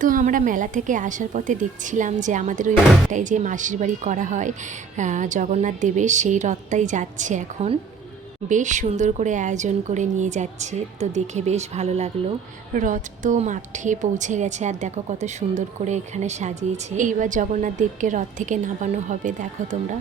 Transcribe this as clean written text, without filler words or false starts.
তো আমরা মেলা থেকে আসার পথে দেখছিলাম যে আমাদের ওই রথটাই যে মাসির বাড়ি করা হয় জগন্নাথ দেবের, সেই রথটাই যাচ্ছে এখন। বেশ সুন্দর করে আয়োজন করে নিয়ে যাচ্ছে, তো দেখে বেশ ভালো লাগলো। রথ তো মাঠে পৌঁছে গেছে, আর দেখো কত সুন্দর করে এখানে সাজিয়েছে। এইবার জগন্নাথ দেবকে রথ থেকে নামানো হবে, দেখো তোমরা।